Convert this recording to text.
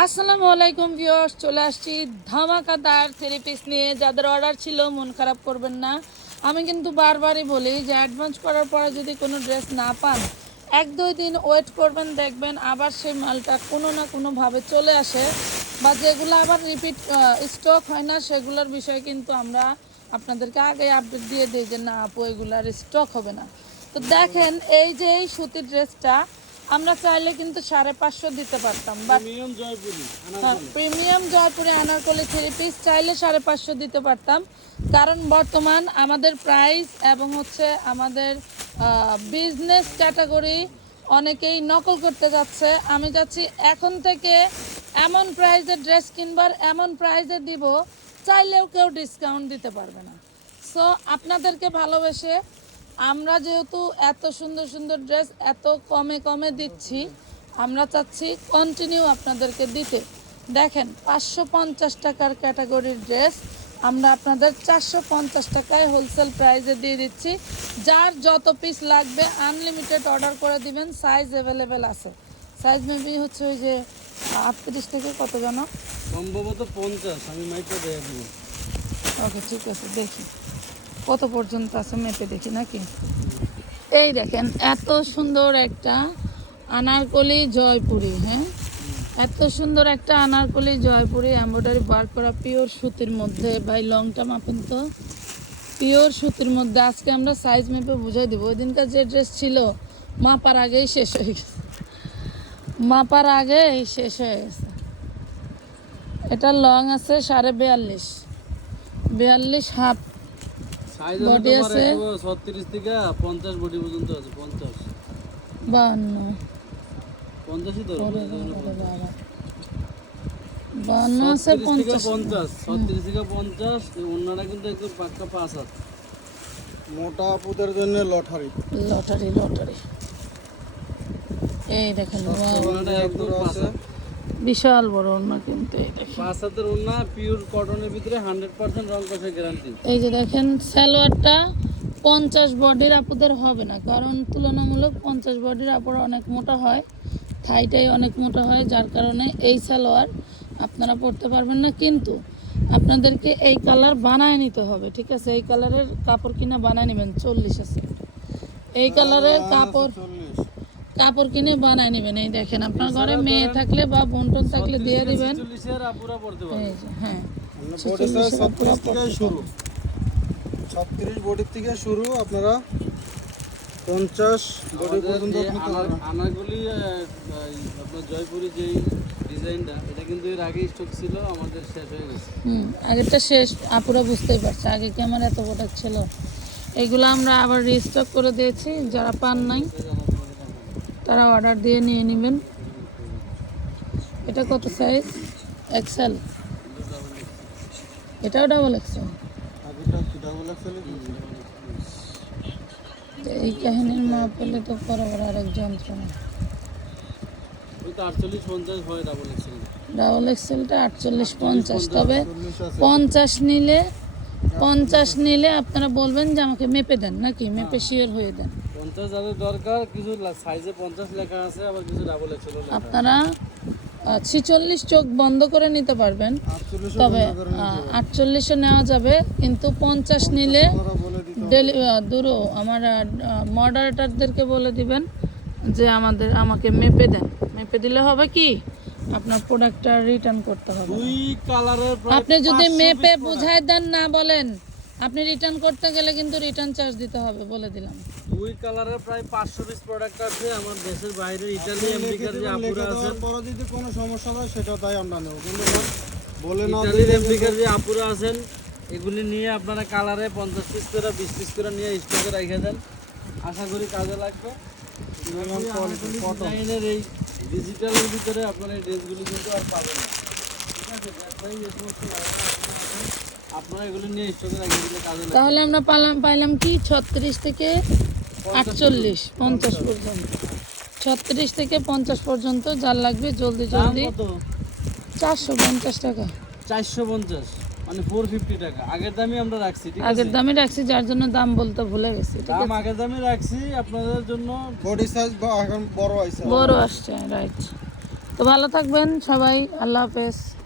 আসসালামু আলাইকুম ভিওর্স চলে আসছি ধামাকাদার থেরাপিস্ট নিয়ে যাদের অর্ডার ছিল মন খারাপ করবেন না আমি কিন্তু বারবারই বলি যে অ্যাডভান্স করার পরে যদি কোনো ড্রেস না পান এক দুই দিন ওয়েট করবেন দেখবেন আবার সেই মালটা কোনো না কোনোভাবে চলে আসে বা যেগুলো আবার রিপিট স্টক হয় না সেগুলোর বিষয়ে কিন্তু আমরা আপনাদেরকে আগে আপডেট দিয়ে দিই যে না আপু এগুলার স্টক হবে না তো দেখেন এই যে এই সুতির ড্রেসটা আমরা চাইলে কিন্তু সাড়ে পাঁচশো দিতে পারতাম প্রিমিয়াম জয়পুরি আনারকলি থ্রি হ্যাঁ, পিস চাইলে সাড়ে পাঁচশো দিতে পারতাম কারণ বর্তমান আমাদের প্রাইস এবং হচ্ছে আমাদের বিজনেস ক্যাটাগরি অনেকেই নকল করতে যাচ্ছে আমি যাচ্ছি এখন থেকে এমন প্রাইজের ড্রেস কিনবার এমন প্রাইজে দিব চাইলেও কেউ ডিসকাউন্ট দিতে পারবে না সো আপনাদেরকে ভালোবেসে আমরা যেহেতু এত সুন্দর সুন্দর ড্রেস এত কমে কমে দিচ্ছি আমরা চাচ্ছি কন্টিনিউ আপনাদেরকে দিতে দেখেন পাঁচশো পঞ্চাশ টাকার ক্যাটাগরির ড্রেস আমরা আপনাদের চারশো পঞ্চাশ টাকায় হোলসেল প্রাইজে দিয়ে দিচ্ছি যার যত পিস লাগবে আনলিমিটেড অর্ডার করে দিবেন সাইজ অ্যাভেলেবেল আছে সাইজ মেবি হচ্ছে ওই যে আটত্রিশ থেকে কত যেন সম্ভবত পঞ্চাশ আমি ওকে ঠিক আছে দেখি কত পর্যন্ত আছে মেপে দেখি নাকি এই দেখেন এত সুন্দর একটা আনারকলি জয়পুরি হ্যাঁ এত সুন্দর একটা আনারকলি জয়পুরি এম্ব্রয়ডারি বার করা পিওর সুতির মধ্যে ভাই লংটা মাপুন তো পিওর সুতির মধ্যে আজকে আমরা সাইজ মেপে বুঝাই দেবো ওই দিনকার যে ড্রেস ছিল মাপার আগেই শেষ হয়ে গেছে মাপার আগেই শেষ হয়ে গেছে এটা লং আছে সাড়ে বিয়াল্লিশ বিয়াল্লিশ হাফ বডি আছে 36 থেকে 50 বডি পর্যন্ত আছে 50 52 50 ধরো 52 আছে 50 36 থেকে 50 ওনারা কিন্তু একদম পাক্কা পাঁচ আছে মোটা আপুদের জন্য লটারি লটারি লটারি এই দেখেন ওনারা একদম পাঁচ আছে বিশাল বড় ওড়না কিন্তু এই দেখেন পাঁচ হাতের ওড়না পিওর কটনের ভিতরে 100% রং কষে গ্যারান্টি এই যে দেখেন সালোয়ারটা পঞ্চাশ বডির আপুদের হবে না কারণ তুলনামূলক পঞ্চাশ বডির আপুরা অনেক মোটা হয় থাইটাই অনেক মোটা হয় যার কারণে এই সালোয়ার আপনারা পরতে পারবেন না কিন্তু আপনাদেরকে এই কালার বানায় নিতে হবে ঠিক আছে এই কালারের কাপড় কিনা বানায় নেবেন চল্লিশ আছে এই কালারের কাপড় কাপড় কিনে বানাই নেবেন এই দেখেন আপনার ঘরে মেয়ে থাকলে বা বন্টন থাকলে দিয়ে দিবেন হ্যাঁ শুরু থেকে শুরু আপনারা পঞ্চাশ আপনার জয়পুরি যেই ডিজাইনটা এটা কিন্তু এর ছিল আমাদের শেষ হয়ে গেছে আগেরটা শেষ আপুরা বুঝতেই আগে কি আমার এত ছিল আমরা আবার রিস্টক করে দিয়েছি যারা পান নাই তারা অর্ডার দিয়ে নিয়ে নেবেন এটা কত সাইজ এক্সেল এটাও ডাবল এক্সেল এই কাহিনীর না পেলে তো পরবার আরেক যন্ত্রণা ডাবল এক্সেলটা আটচল্লিশ পঞ্চাশ তবে পঞ্চাশ নিলে পঞ্চাশ নিলে আপনারা বলবেন যে আমাকে মেপে দেন নাকি মেপে শিওর হ্যাঁ। হয়ে দেন দরকার আপনারা ছিচল্লিশ চোখ বন্ধ করে নিতে পারবেন তবে আটচল্লিশে নেওয়া যাবে কিন্তু পঞ্চাশ নিলে ডেলি দূরও আমার মডারেটারদেরকে বলে দিবেন যে আমাদের আমাকে মেপে দেন মেপে দিলে হবে কি আপনার প্রোডাক্টটা রিটার্ন করতে হবে দুই কালারের আপনি যদি মেপে বুঝাই দেন না বলেন আপনি রিটার্ন করতে গেলে কিন্তু রিটার্ন চার্জ দিতে হবে বলে দিলাম দুই কালারের প্রায় 500 পিস প্রোডাক্ট আছে আমার দেশের বাইরে ইতালি আমেরিকার যে আপুরা আছে পরে যদি কোনো সমস্যা হয় সেটা তাই আমরা নেব কিন্তু বলে না ইতালি আমেরিকার যে আপুরা আছেন এগুলি নিয়ে আপনারা কালারে 50 পিস করে 20 পিস করে নিয়ে স্টকে রেখে দেন আশা করি কাজে লাগবে ডিজিটালের ভিতরে আপনার এই ড্রেসগুলি কিন্তু আর পাবেন না ঠিক আছে ব্যবসায়ী যে সমস্ত আপনারা এগুলো নিয়ে স্টকে রাখি দিলে কাজে তাহলে আমরা পালাম পাইলাম কি ছত্রিশ থেকে আটচল্লিশ পঞ্চাশ পর্যন্ত ছত্রিশ থেকে পঞ্চাশ পর্যন্ত যার লাগবে জলদি জলদি চারশো পঞ্চাশ টাকা চারশো পঞ্চাশ মানে টাকা আগের আমরা রাখছি আগের রাখছি যার জন্য দাম বলতে ভুলে গেছি আগের রাখছি আপনাদের জন্য এখন বড় তো ভালো থাকবেন সবাই আল্লাহ হাফেজ